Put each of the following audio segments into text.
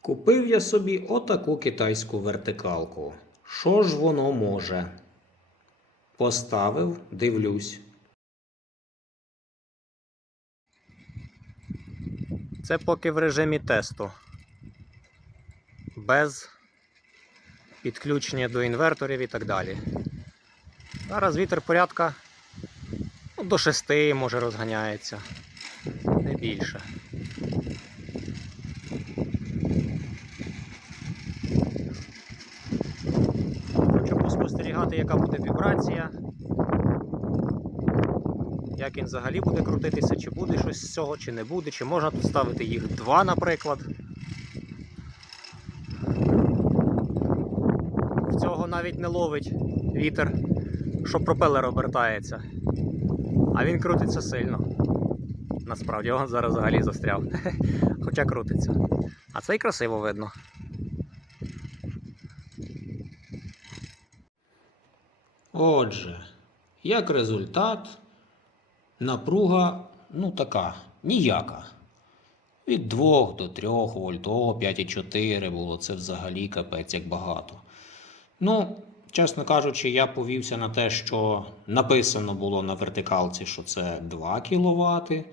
Купив я собі отаку китайську вертикалку. Що ж воно може? Поставив, дивлюсь. Це поки в режимі тесту. Без підключення до інверторів і так далі. Зараз вітер порядка ну, до 6 може розганяється. Не більше. Поспостерігати, яка буде вібрація. Як він взагалі буде крутитися, чи буде щось з цього, чи не буде, чи можна тут ставити їх два, наприклад. В цього навіть не ловить вітер, що пропелер обертається. А він крутиться сильно. Насправді, он зараз взагалі застряв. Хоча крутиться. А це й красиво видно. Отже, як результат, напруга, ну така, ніяка. Від 2 до 3 вольт, о, 5,4 було, це взагалі капець як багато. Ну, чесно кажучи, я повівся на те, що написано було на вертикалці, що це 2 кВт.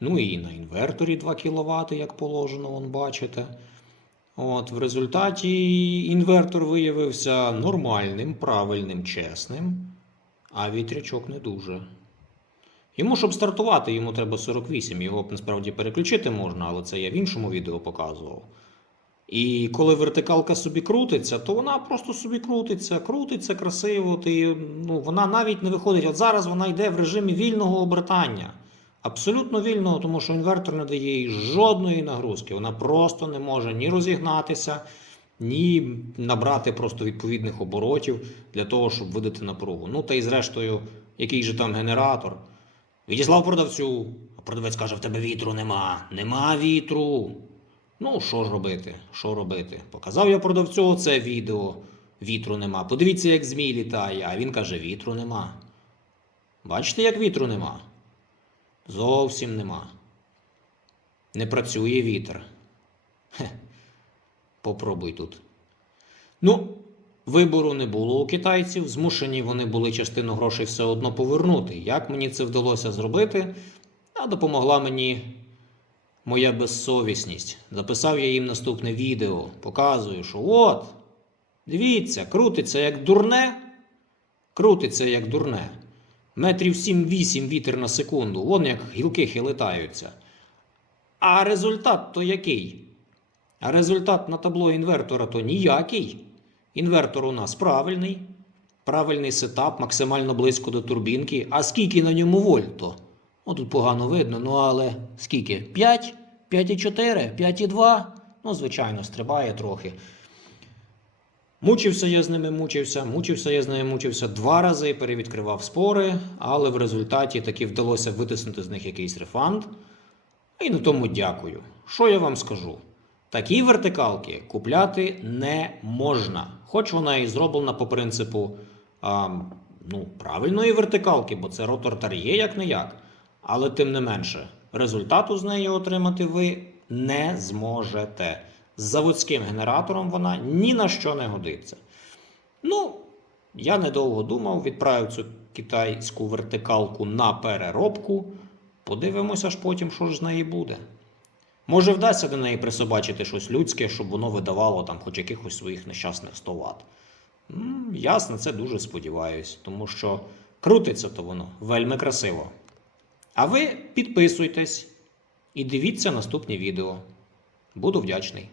Ну і на інверторі 2 кВт, як положено, вон бачите. От, в результаті інвертор виявився нормальним, правильним, чесним, а вітрячок не дуже. Йому, щоб стартувати, йому треба 48. Його б насправді переключити можна, але це я в іншому відео показував. І коли вертикалка собі крутиться, то вона просто собі крутиться, крутиться красиво. Ти, ну, вона навіть не виходить. От зараз вона йде в режимі вільного обертання. Абсолютно вільного, тому що інвертор не дає їй жодної нагрузки. Вона просто не може ні розігнатися, ні набрати просто відповідних оборотів для того, щоб видати напругу. Ну та й зрештою, який же там генератор. Відіслав продавцю, а продавець каже: в тебе вітру нема, нема вітру. Ну, що ж робити? Що робити? Показав я продавцю це відео, вітру нема. Подивіться, як змій літає, а він каже: вітру нема. Бачите, як вітру нема? Зовсім нема. Не працює вітер. Хе. Попробуй тут. Ну, вибору не було у китайців. Змушені вони були частину грошей все одно повернути. Як мені це вдалося зробити? А допомогла мені моя безсовісність. Записав я їм наступне відео. Показую, що от, дивіться, крутиться як дурне. Крутиться як дурне. Метрів 7-8 вітер на секунду. Вон як гілки хилитаються. А результат то який? А результат на табло інвертора то ніякий. Інвертор у нас правильний. Правильний сетап, максимально близько до турбінки. А скільки на ньому вольт то? О, тут погано видно, ну але скільки? 5? 5,4? 5,2? Ну, звичайно, стрибає трохи. Мучився я з ними, мучився, мучився я з ними, мучився два рази, перевідкривав спори, але в результаті таки вдалося витиснути з них якийсь рефанд. І на тому дякую. Що я вам скажу? Такі вертикалки купляти не можна. Хоч вона і зроблена по принципу а, ну, правильної вертикалки, бо це ротор тар'є як не як. Але тим не менше, результату з неї отримати ви не зможете. З заводським генератором вона ні на що не годиться. Ну, я недовго думав, відправив цю китайську вертикалку на переробку. Подивимося ж потім, що ж з неї буде. Може, вдасться до неї присобачити щось людське, щоб воно видавало там хоч якихось своїх нещасних 100 Вт. М, Я на це дуже сподіваюсь, тому що крутиться то воно вельми красиво. А ви підписуйтесь і дивіться наступні відео. Буду вдячний.